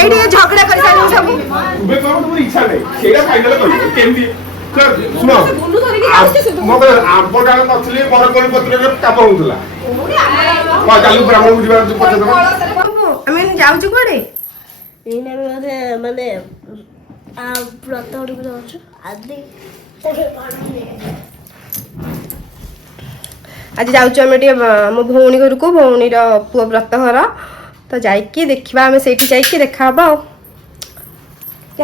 এইটি ঝগড়া করে সারি সবু উবে কোন তোর ইচ্ছা নাই সেটা ফাইনাল করি কেমদি শুনো মতে আমপটা নথলি বড় কোন পত্ରରେ কাপ হউতলা চালু ব্রাহ্মণ বুঝিবার পଛ দেব আমি যাଉଛୁ କୁଆଡେ ଏଇନା ମାନେ ବ୍ରତ ଗୁଡ଼ିକୁ ଯାଉଛୁ ଆଜି ଆଜି ଯାଉଛୁ ଆମେ ଟିକେ ମୋ ଭଉଣୀ ଘରକୁ ଭଉଣୀର ପୁଅ ବ୍ରତ ଘର ତ ଯାଇକି ଦେଖିବା ଆମେ ସେଇଠି ଯାଇକି ଦେଖା ହବ ଆଉ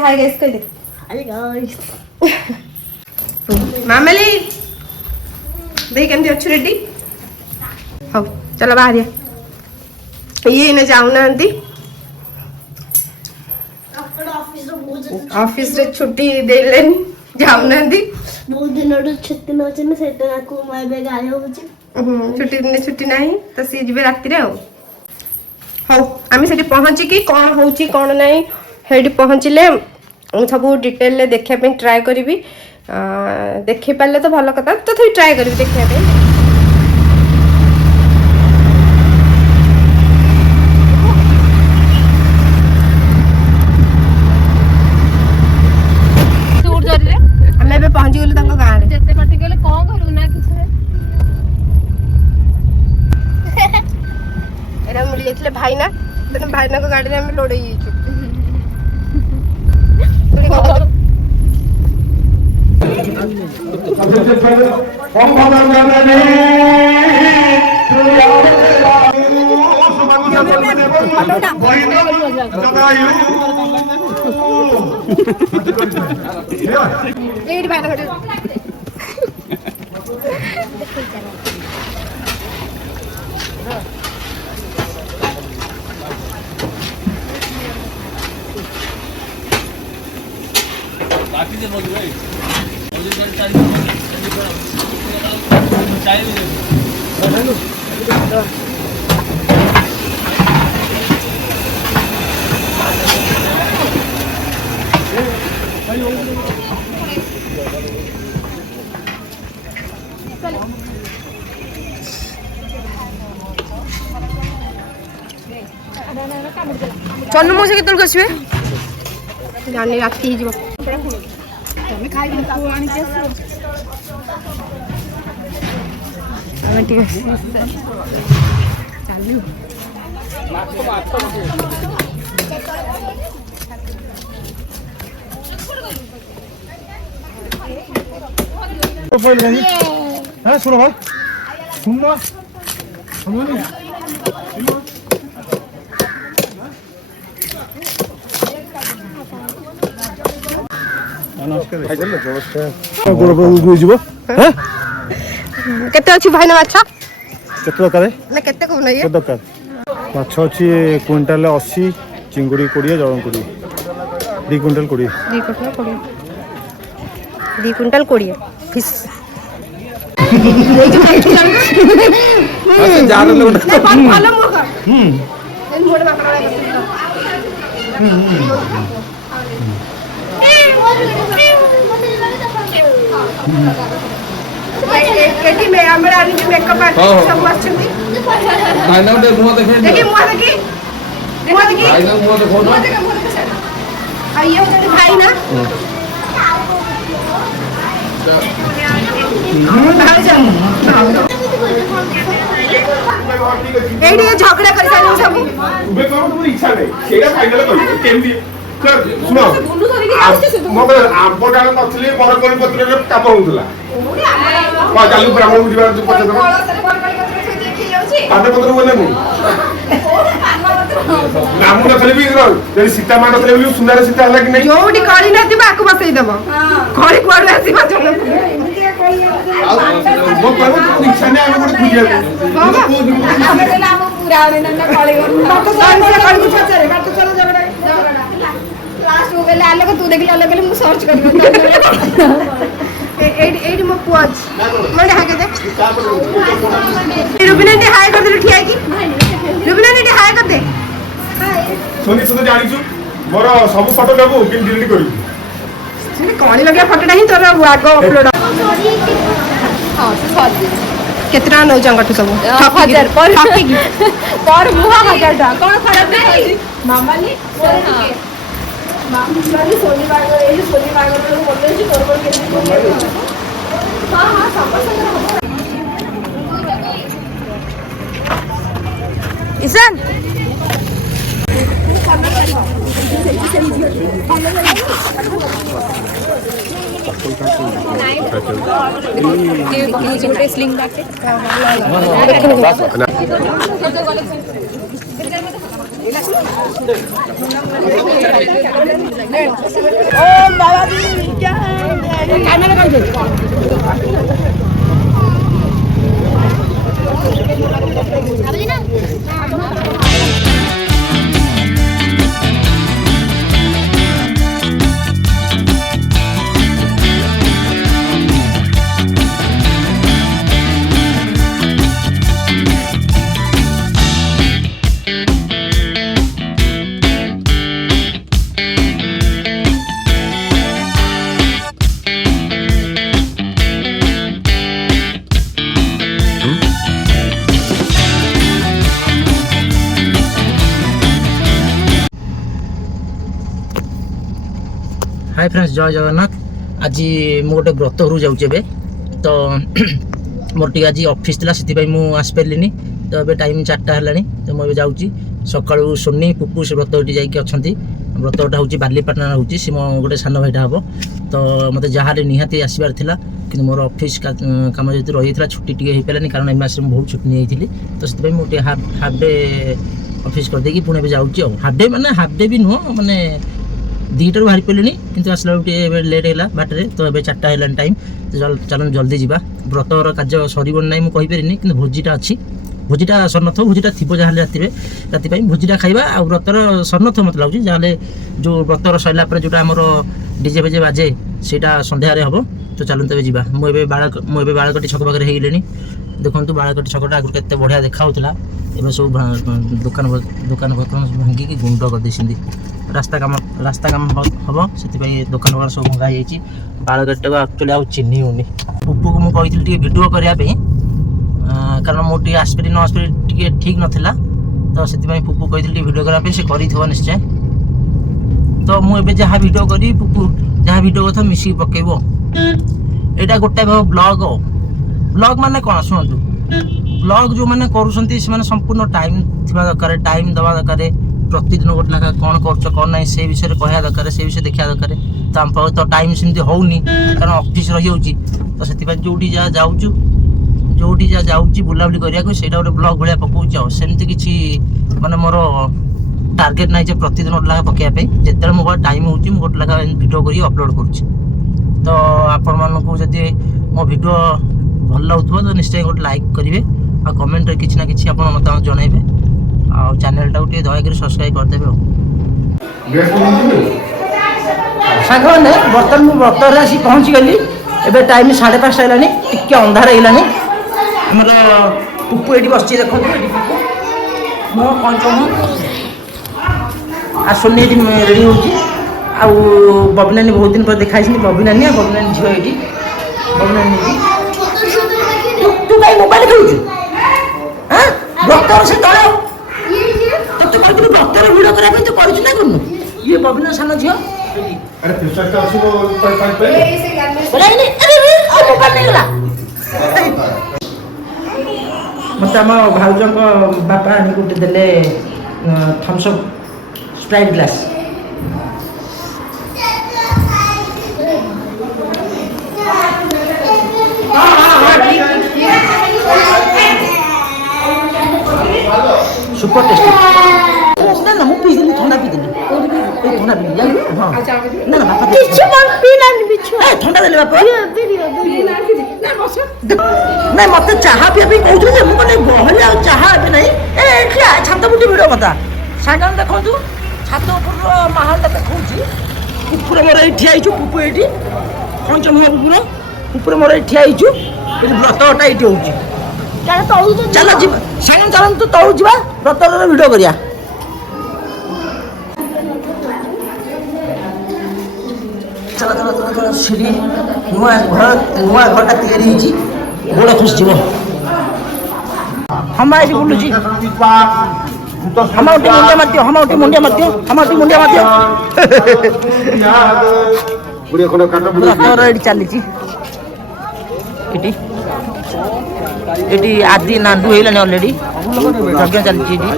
ହାଇ ଗାଇସ୍ କହିଦେ ମାମାଲି ଦେଇ କେମିତି ଅଛୁ ରେଡି ହଉ ଚାଲ ବାହାରିଆ ଇଏ ଏଇନା ଯାଉନାହାନ୍ତି ଅଫିସରେ ଛୁଟି ଦେଲେନି ଯାଉନାହାନ୍ତି ବହୁତ ଦିନଠୁ ଛୁଟି ନେଉଛନ୍ତି ସେଇଟା ତାକୁ ମୁଁ ଏବେ ଗାଳି ହେଉଛି ଛୁଟି ଦିନେ ଛୁଟି ନାହିଁ ତ ସିଏ ଯିବେ ରାତିରେ ଆଉ ହଉ ଆମେ ସେଠି ପହଞ୍ଚିକି କ'ଣ ହେଉଛି କ'ଣ ନାହିଁ ସେଇଠି ପହଞ୍ଚିଲେ ମୁଁ ସବୁ ଡିଟେଲରେ ଦେଖିବା ପାଇଁ ଟ୍ରାଏ କରିବି ଦେଖେଇ ପାରିଲେ ତ ଭଲ କଥା ତଥାପି ଟ୍ରାଏ କରିବି ଦେଖିବା ପାଇଁ ଆମେ ଏବେ ପହଞ୍ଚିଗଲୁ ତାଙ୍କ ଗାଁରେ ଯେତେ ପାଟି କଲେ କ'ଣ କରିବୁ ନା କିଛି ଏଇଟା ମିଳି ଯାଇଥିଲେ ଭାଇନା ତେଣୁ ଭାଇନାଙ୍କ ଗାଡ଼ିରେ ଆମେ ଲୋଡ୍ ହେଇଯାଇଛୁ ଏଇଠି ଭାଇନା ଗାଡ଼ି बाकी से बोल भाई ଚନ୍ନୁ ମୋ ସେ କେତେବେଳକୁ ଆସିବେ ଜାଣି ରାତି ହେଇଯିବ ତମେ ଖାଇକି ଆଣିକି ଆସିବ ଆମେ ଟିକେ ଚାଲୁ হ্যাঁ শোনো ভাই শুন না କେତେ ଅଛି ଭାଇନା ମାଛ କେତେ ଦରକାର ନା କେତେ କମ ନାହିଁ କେତେ ଦରକାର ମାଛ ଅଛି କୁଇଣ୍ଟାଲ 80 ଚିଙ୍ଗୁଡ଼ି 20 ଜଳ 20 2 କୁଇଣ୍ଟାଲ 20 2 କୁଇଣ୍ଟାଲ 20 ଫିସ୍ मेकअप आर्टिस्ट सब आछंती भाईना दे मुंह देखै देखि मुंह देखि भाईना मुंह देखो ना आइयो जने भाईना एडी झगड़ा कर सारी सब उबे कोन तोर इच्छा नै सेटा फाइनल करी केमदी सुनो मते आम्पटा नथली बड़ कोन पत्ରରେ काप होउतला चालू ब्राह्मण बुझिबार पछ देब पाने पत्र बोले मु नामु नथली भी जदी सीता मा नथली बोली सुंदर सीता हला कि नै जोडी करी नथि बाकु बसई देब करी कोड आसीबा चलो मो कहबो तो इच्छा नै हम कोड खुजिया ଆମେ କହିଲେ ଆମ ପୁରା ଆଣେ ନା କଳି କରୁ तो सारी से करी कुछ चले काट चलो झगड़ा ଲାଷ୍ଟ କୁ କହିଲେ ଆଲୋକ ତୁ ଦେଖିଲେ ଆଲୋକ କହିଲେ ମୁଁ ସର୍ଚ୍ଚ କରିବି एडी मो पुआज मडे हाके दे रुबिना टी हाय कर दे ठिया की रुबिना टी हाय कर दे सोनी तू तो जानि छु मोर सब फोटो लेबो कि डिलीट करी कणी लगे फोटोटा ही तोर आगो अपलोड ହଁ ସେ ସରି କେତେ ଟଙ୍କା ନେଉଛ ଅଙ୍କଠୁ ସବୁ 1000 ଠକିକି पर मुहा 1000 टका कौन खराब नहीं मामाली मामाली सोनी बागर ए सोनी बागर रो बोले छी तोर पर केते हां हां समस्त ईशान स्लिंग बैक हाय फ्रेंड्स जय जगन्नाथ आज मु गोटे व्रत घरू जाऊे तो मोर टी आज ऑफिस थिला से आसपारे तो ये टाइम 4टा है तो मुझे जाऊँगी सका सोनी पुपू से व्रत ये जाकि अच्छा व्रतटा हूँ बालीपाटना हूँ सी मो गोटे सान भाईटा हम तो मत जहाँ निहाती आसबार था कि मोर ऑफिस काम जो रही है छुट्टी टी हो पारानी कारण एस बहुत छुट्टी नहीं जाती तो से मुझे हाफ डे ऑफिस करदे पुणी जाऊँगी हाफ डे मैंने हाफ डे भी नुह मैंने 2टारू बाहरी पड़े कि आसला लेट है बाटे तो ये 4टा है टाइम तो चल जल्दी जावा व्रतर कार्य सर ना मुझे कहीपरि कि भोजीटा अच्छी भोजीटा सर न भोजीटा थी जहाँ राति भोजीटा खाइबा आ व्रतर सर न मत लगे जहाँ जो व्रतर सरला जो आमर डीजे फेजे बाजे सेटा सन्धार हम तो चलते तब जावा मुझे बाड़कटी छक पाखे होगले देखो बाड़कटी छकटा आगे केते बढ़िया देखा एवं सब दुकान भांगिकी गुंड कर रास्ता काम हम से दुकान दुकान सब भंगा जाइए बाड़गटी को एक्चुअली आउ चिन्ह होनी पुपू को मुझे भिडियो करने कारण मुझे आसपारी न आसपारी टी ठीक नाला तो से पुपू कही भिडियो करने से कर निश्चय तो मुझे जहाँ भिड करी पुपू जहाँ भिड कथा मिसिक पकेब यहाँ गोटे ब्लॉग माने कौन शुणु ब्लॉग जो मैंने कर संपूर्ण टाइम थी दरकार टाइम दवा दरकार प्रतिदिन गोटे लेखा कौन कर कौन ना से विषय कह दरकार से विषय देखा दरकार तो आम तो टाइम सेमती होनी कारण ऑफिस रही तो से जोटी जहाँ जाऊँ जोटी जहाँ जाऊँ बुलाबुली करने से गोटे ब्लॉग भाया पकाऊँ सेमती किसी माने मोर टार्गेट ना प्रतिदिन गोटे लेखा पकाइवाई जिते मो टाइम हो गोटे लेखा भिड कर अपलोड कर आपण मानक जदि मो भिड भल लगुव तो निश्चय गोटे लाइक करेंगे आ कमेंट किसी ना कि मत जनइबे आ चैनल टाइम दयाक सब्सक्राइब करदेवे साग मैंने बर्तमान मुझे व्रत आसी पहुँची गली एबे टाइम 5:30 है टी अंधार है आमर पुपू ये बस देखो मो कौन आ सोनी ये रेडी हो बबीनानी बहुत दिन पर देखाई बबीनानी झील ये बबीनानी तू कहीं मोबाइल खेलु व्रत से तले तो कहती व्रतर भिड करने तो करूँ ना करूँ ये बबीना सान झील अरे फिल्टर का अच्छी वो पर मत आम भाउज बापा आनी गोटे देले Thums Up Sprite glass super tasty ना ना मुझे पीदेली ठंडा पीदेली ठंडा पी हाँ ना ना बापा ठंडा देले बापा नहीं मत चाहा पीवा कहते मुझे गहली आ चाहा ए नहीं छात बुटी भिड़ कथा साइड देखु छात उपर माहौलटा देखा कुकुर मोर ये ठिया पुपू ये कंच मुह कुकुर कुकुर मोर ये ठिया व्रतटा ये हो चल जी साइड चलतु तलू जा व्रतर भिड करिया चल चल चल चल सीढ़ी नुआ घरटा तैयारी गोड़ खुश जीव हमा एठी बुलुची हमाउटी मुंडिया मारदियो बुढ़िया खंड काट रथर एठी चलीची एटी आदि नांदू हेलानी ऑलरेडी यज्ञ चलीची एटी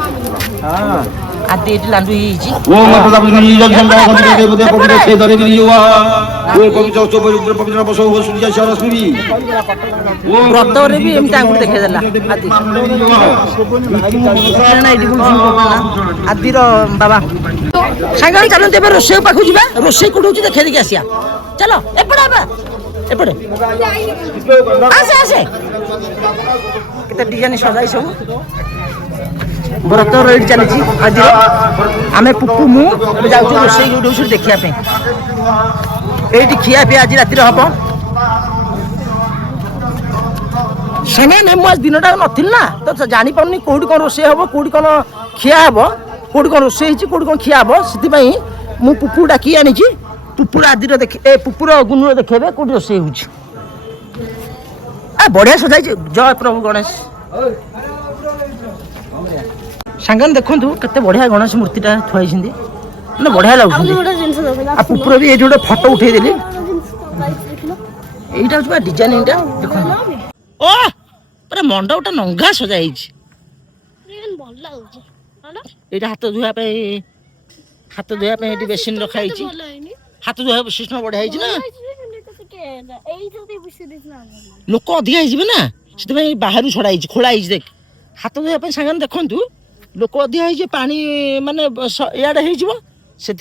आदि एटी लांडू हेइची ओम प्रताप जग संभव गति देवते पवित्र से दरे गिरी युवा ओम पवित्र उत्सव पवित्र बसो हो सूर्य सरस्वती ओम व्रत रे भी एमता आंगुर देखै देला आदि ना एटी बुलुची आदि रो बाबा सांगा चलन तेबे रोसे पाखु जिबा रोसे कोडुची देखै देखि आसिया चलो एपड़े आसे केते डिजाइन सजाई सब व्रत रेडी चली आज आम पुपु मु जाऊँ रोसे देखा ये खिया पिया आज राति हम सेने मुझे दिनटा नी ना तो जानी पार्नी कौटी कौन रोसे हम कौटी कौन खिया हम कौटी कौन रोसे कौटी कौन खिया हम से मु पुपु डाकी आनी पुपुर आदि देखे पुपुर गुनुर देखेबे कौटी रोसे हो बढ़िया सजाई जय प्रभु गणेश सांगन देखंतु कते बढ़िया गणेश मूर्तिटा थुआई छिंदी ना बढ़िया लागुछंदी आ पुपुर भी ए जोडे फोटो उठै देली एटा होबा डिजाइन एटा देखंतु ओ पूरा मंडपटा नंगा सजाई छि एटा हाथ धुआ पे एटी बेसिन रखाई छि हाथ धुआ सिस्टम बढ़िया छि ना लोक अधिका हिजिबे ना से बाहर छड़ा खोला देख हाथ धोया सांगन देखु लोक अधिका हो पानी माने इे से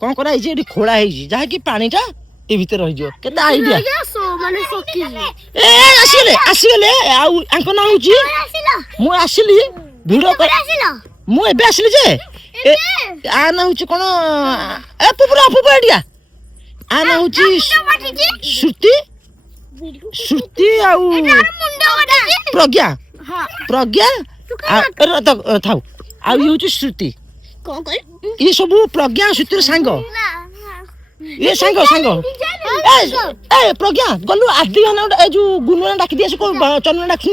कौन कराई खोला जहाँकि पानीटा ये भीतर रही केते आइडिया आसगले आंक ना हूँ मु आसली भिड मु आसली जे आ ना हूँ कौन ए पुपुरा एडिया आ ना हूँ श्रुति प्रज्ञा थाउ आउ श्रुति ये सब प्रज्ञा श्रुति सांग ये सांग ए प्रज्ञा गलु आदि जो गुनुआ डाकी दिया चंदन डाकी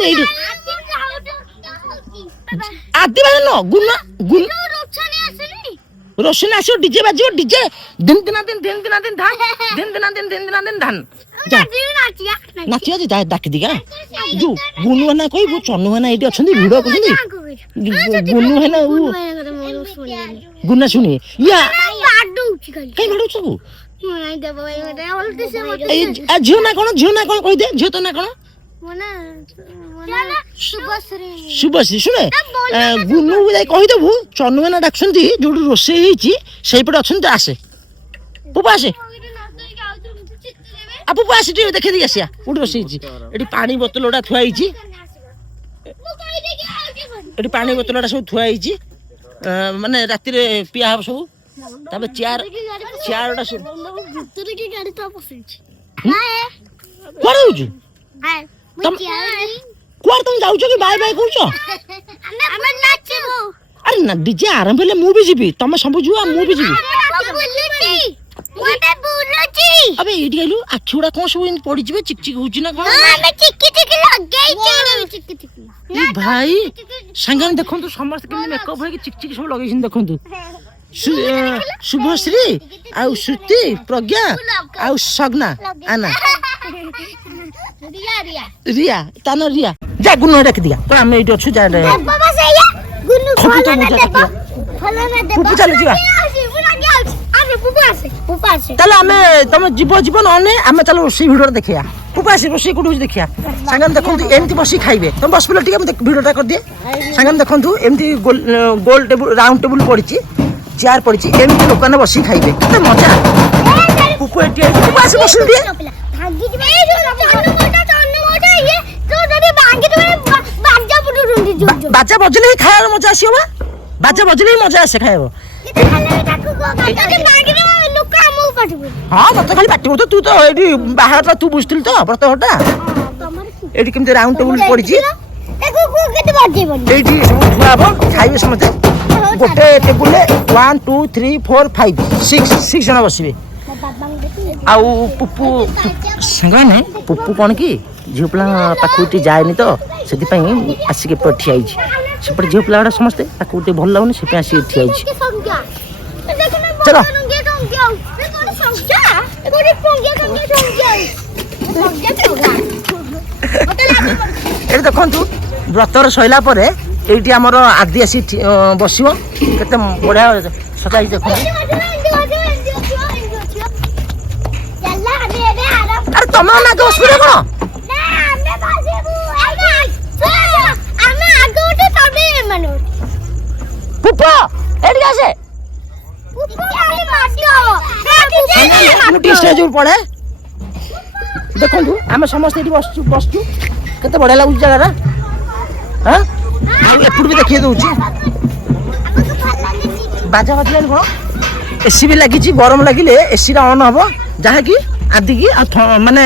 आदि न गुना रोशनी आसो डीजे बाजियो डीजे दिन धान नाचिया जे डाकी दिगा जो गुनु ना कहबो चन्नु ना एटी अछंदी भिडियो करछंदी गुनु है ना गुना सुनी या कई भिडियो छु झियो ना कोन कहि दे झियो तो ना कोन शुभश्री सुने गुनु कही देबू चन्नु ना डाकछंदी जो रोसे हेची सेही पटे अछंदी आसे पुपा आसे आपु पास देखे दी आसिया उठ रोसे एटी पानी बोतलटा थुआई एटी पानी बोतलटा सब थुआई माने राति रे पिया सब तबे चेयरटा सब कोन होजु कुआर तुम जाऊ कि बाय बाय कहूछ अरे ना डीजे आरंभ हेले मु भी जीबी तुम सब जुआ मु भी जीबी अबे एडी आलु आखिउडा कोन सब पड़ी जिबे चिकचिक होची ना कोन मैं चिकचिक लगई भाई संगन देखंतु समस्त केमि मेकअप होई चिकचिक सब लगैसिन देखंतु शुभश्री आ श्रुति प्रज्ञा आ सगना आना रिया ताना रिया जा गुनु डाक दिया तो हम एडी अछु जा बाबा सैया गुनु फला चले जीवा चलो आमे तुम जीव नने आमे चलो रोसी भिडियो देखिया पुपासी रोसी कोड देखिया संगन देखंतु एमती बसी खाइबे तुम बस पले टिके भिडियोटा कर दिए संगन देखंतु एमती गोल टेबल राउंड टेबल पड़िची चेयर पड़िची एमती लोकने बसी खाइबे केते मजा पुपु एटी पुपासी बस दिए भागी जे बाजा बजले खाया मजा आसीबा बाजा बजले मजा आसे खाइबो हाँ मत खाली पाटी तू तो ये बाहर तू बुझिल तो व्रत हटा ये केमती राउंड टेबल पड़ी खाइबे समझे गोटे टेबुल 1 2 3 4 5 6 जन बसबे आउ पुपु संगा ने पुपु कौन कि झियो पिला पाखुटी जाएनी तो ସେଥିପାଇଁ ଆସିକି ଏପଟେ ଠିଆ ହେଇଛି। ସେପଟେ ଝିଅ ପିଲା ଗୁଡ଼ା ସମସ୍ତେ ତାକୁ ଟିକେ ଭଲ ଲାଗୁନି, ସେଥିପାଇଁ ଆସିକି ଠିଆ ହେଇଛି। ଚାଲ ଏଠି ଦେଖନ୍ତୁ ବ୍ରତର ସଇଲା ପରେ ଏଇଠି ଆମର ଆଦି ଆସି ବସିବ। କେତେ ବଢ଼ିଆ ସଜା ହେଇଛି ଦେଖନ୍ତୁ। ଆରେ ତମେ ଆଗ ବସିବ କଣ? ପୁପ ଏଠିକି ଆସେ। ଷ୍ଟେଜ ପଡେ ଦେଖନ୍ତୁ ଆମେ ସମସ୍ତେ ଏଠି ବସଛୁ କେତେ ବଢିଆ ଲାଗୁଛି ଜାଗାଟା। ହଁ ଆଉ ଏପଟୁ ବି ଦେଖେଇ ଦଉଛି ବାଜା ବାଜିଲାନି କଣ? ଏସି ବି ଲାଗିଛି। ଗରମ ଲାଗିଲେ ଏସିଟା ଅନ୍ ହବ, ଯାହାକି ଆଦିକି ମାନେ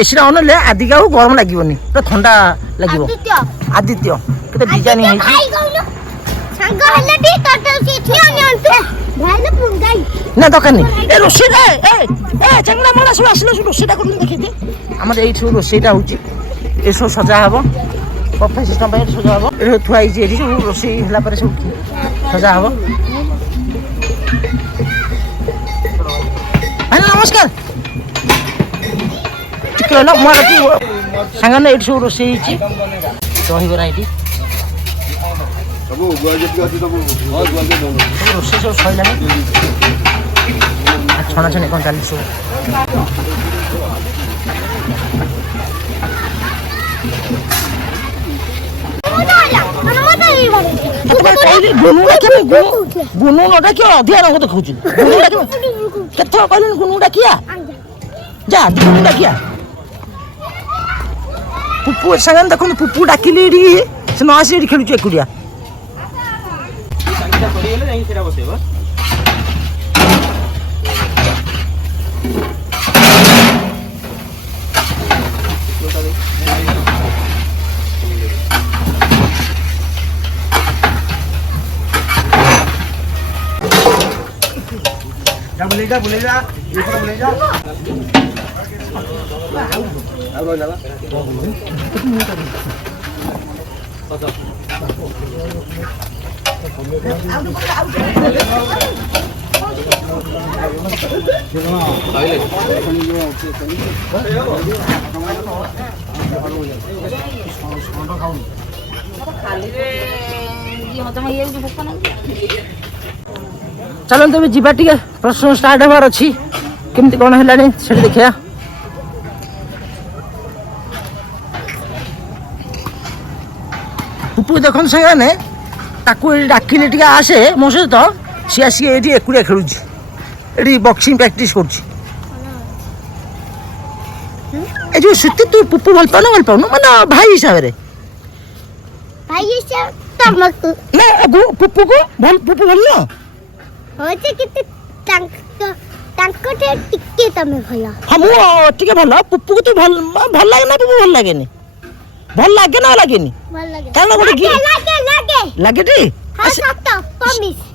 ଏସିଟା ଅନ୍ ହେଲେ ଆଦିକି ଆଉ ଗରମ ଲାଗିବନି, ପୁରା ଥଣ୍ଡା ଲାଗିବ। ଆଦିତ୍ୟ କେତେ ଡିଜାଇନ ହେଇଛି। ନା ଦରକାର ନାହିଁ। ଏ ରୋଷେଇଟା ଚାଙ୍ଗଡ଼ା ମାଡ଼ା ସବୁ ଆସିଲେ ସବୁ ରୋଷେଇଟା କରୁଛନ୍ତି ଦେଖିଦିଏ। ଆମର ଏଇଠି ସବୁ ରୋଷେଇଟା ହେଉଛି, ଏସବୁ ସଜା ହେବ ବଫେ ସିଷ୍ଟମ୍ ପାଇଁ ସଜା ହେବ। ଏ ଥୁଆ ହେଇଛି ଏଠି ସବୁ ରୋଷେଇ ହେଲା ପରେ ସବୁ ସଜା ହେବ। ଭାଇ ନମସ୍କାର। ଟିକେ ହେଲା ମୋର ସାଙ୍ଗମାନେ ଏଇଠି ସବୁ ରୋଷେଇ ହେଇଛି। ଦହିବରା ଏଇଠି ସବୁ ରୋଷେଇ ସବୁ ସରିଲାଣି। ଛଣାଛଣି କ'ଣ ଚାଲିଛି ସବୁ। ଗୁନୁ ନ ଡାକିବ ଅଧିକା ରଙ୍ଗ ଦେଖାଉଛି। ଗୁନୁ ଡାକିବ କେତେଥର କହିଲେଣି ଗୁନୁ ଡାକିଆ ଯା ଗୁନୁ ଡାକିଆ। ପୁପୁ ସାଙ୍ଗରେ ଦେଖନ୍ତୁ ପୁପୁ ଡାକିଲି ଏଠି ସେ ନ ଆସି ଏଠି ଖେଳୁଛି ଏକୁଟିଆ। ଚାଲନ୍ତୁ ଏବେ ଯିବା, ଟିକେ ପ୍ରଶ୍ନ ଷ୍ଟାର୍ଟ ହେବାର ଅଛି। କେମିତି କ'ଣ ହେଲାଣି ସେଠି ଦେଖିବା। ପୁପୁ ଦେଖନ୍ତୁ ସାଙ୍ଗମାନେ ତାକୁ ଏଠି ଡାକିଲେ ଟିକେ ଆସେ ମୋ ସହିତ, ସିଏ ଆସିକି ଏଇଠି ଏକୁଟିଆ ଖେଳୁଛି। ଏଠି ବକ୍ସିଂ ପ୍ରାକ୍ଟିସ୍ କରୁଛି। ଏ ଯୋଉ ସୁତି ତୁ ପୁପୁ ଭଲ ପାଉନୁ ମାନେ ଭାଇ ହିସାବରେ? ନା ପୁପୁକୁ ପୁପୁ ଭଲ ନୁହଁ? ହଁ ମୁଁ ଟିକେ ଭଲ। ପୁପୁକୁ ତୁ ଭଲ ଲାଗେ ନା? ପୁପୁ ଭଲ ଲାଗେନି? ଭଲ ଲାଗେ ନା ଲାଗେନି? କାରଣ ଗୋଟେ ଲାଗେଟି।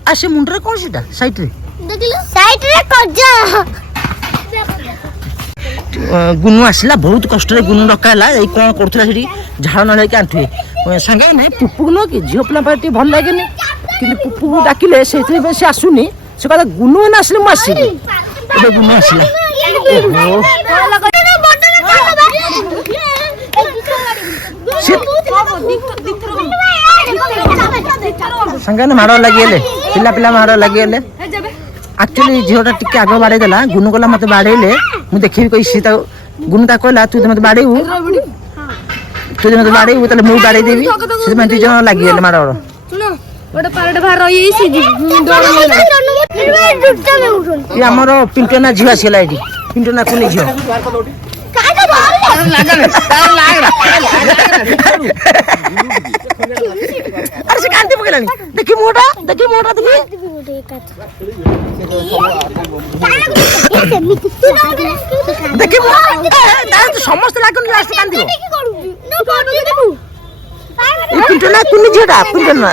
ଆ ସେ ମୁଣ୍ଡରେ କ'ଣ ସେଟା ସାଇଡରେ? ଗୁନୁ ଆସିଲା, ବହୁତ କଷ୍ଟରେ ଗୁନୁ ଡକା ହେଲା। ଏଇ କ'ଣ କରୁଥିଲା ସେଠି ଝାଳ ନାଳ ହେଇକି ଆଣ୍ଠୁଏ। ସାଙ୍ଗମାନେ ପୁପୁକୁ ନୁହଁ କି ଝିଅ ପିଲା ପାଇଁ ଟିକେ ଭଲ ଲାଗେନି, କିନ୍ତୁ ପୁପୁକୁ ଡାକିଲେ ସେଇଥିପାଇଁ ସେ ଆସୁନି। ସେ କହିଲା ଗୁନୁ ମାନେ ଆସିଲେ ମୁଁ ଆସିବି। ଏବେ ଗୁନୁ ଆସିଲା। ସାଙ୍ଗମାନେ ମାଡ଼ ଲାଗିଗଲେ, ପିଲା ମାଡ଼ ଲାଗିଗଲେ। ଆକ୍ଚୁଆଲି ଝିଅଟା ଟିକେ ଆଗ ବାଡ଼େଇ ଦେଲା। ଗୁନୁ କହିଲା ମତେ ବାଡ଼େଇଲେ ମୁଁ ଦେଖିବି କହି ସେ ତାକୁ ଗୁନୁ ତାକୁ କହିଲା ତୁ ମତେ ବାଡ଼େଇବୁ, ତାହେଲେ ମୁଁ ବାଡ଼େଇ ଦେବି। ସେଥିପାଇଁ ଦୁଇ ଜଣ ଲାଗିଗଲେ ମାଡ଼। ଆମର ପିଣ୍ଟୁନା ଝିଅ ଆସିଗଲା ଏଠି। ପିଣ୍ଟୁନା କୁନି ଝିଅ। ଆରେ ସେ କାନ୍ଦି ପକେଇଲାଣି। ଦେଖି ମୁହଁଟା ଦେଖି ସମସ୍ତେ ଲାଗୁନି ଲାଷ୍ଟ କାନ୍ଦିବ। ପିଣ୍ଟୁନା କୁନି ଝିଅଟା ପିଣ୍ଟୁନା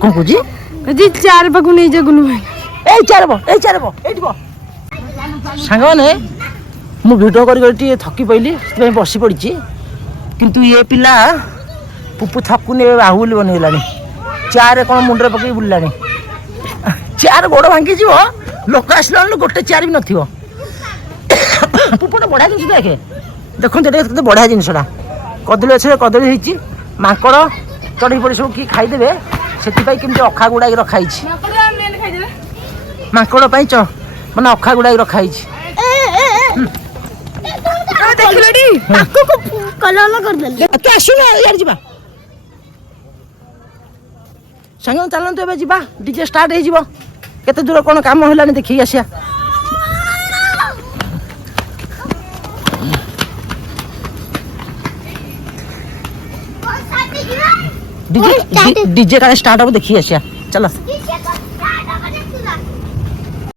କ'ଣ କହୁଛି? ଚାର ପାଖକୁ ନେଇଯା ଗୁନୁ ଭାଇ। ଏଇ ଚାରବ ଏଇଠି ସାଙ୍ଗମାନେ ମୁଁ ଭିଡ଼ିଓ କରି କରି ଟିକେ ଥକି ପଇଲି ସେଥିପାଇଁ ବସି ପଡ଼ିଛି କିନ୍ତୁ ଏ ପିଲା ପୁପୁ ଥକୁନି ଏବେ ବାହୁବଲି ବନେଇଲାଣି ଚେୟାରରେ କ'ଣ ମୁଣ୍ଡରେ ପକେଇ ବୁଲିଲାଣି ଚେୟାର ଗୋଡ଼ ଭାଙ୍ଗିଯିବ ଲୋକ ଆସିଲା ବେଳକୁ ଗୋଟେ ଚେୟାର ବି ନଥିବ ପୁପୁଟା ବଢ଼ିଆ ଜିନିଷ ଦେଖେ ଦେଖନ୍ତୁ ଏଇଟା କେତେ ବଢ଼ିଆ ଜିନିଷଟା କଦଳୀ ଗଛରେ କଦଳୀ ହେଇଛି ମାଙ୍କଡ଼ ଚଢ଼େଇ ପଡ଼ି ସବୁ କିଏ ଖାଇଦେବେ ସେଥିପାଇଁ କେମିତି ଅଖା ଗୁଡ଼ାକି ରଖା ହେଇଛି ମାଙ୍କଡ଼ ପାଇଁ ମାନେ ଅଖା ଗୁଡ଼ାକି ରଖା ହେଇଛି ଦେଖିଲଟି କଲର କରିଦେଲି ତୁ ଆସୁନ ଇଆଡ଼େ ଯିବା ସାଙ୍ଗ ଚାଲନ୍ତୁ ଏବେ ଯିବା ଡିଜେ ଷ୍ଟାର୍ଟ ହେଇଯିବ କେତେ ଦୂର କ'ଣ କାମ ହେଲାଣି ଦେଖିକି ଆସିବା ଡିଜେ କାଳେ ଷ୍ଟାର୍ଟ ହବ ଦେଖିକି ଆସିବା ଚାଲ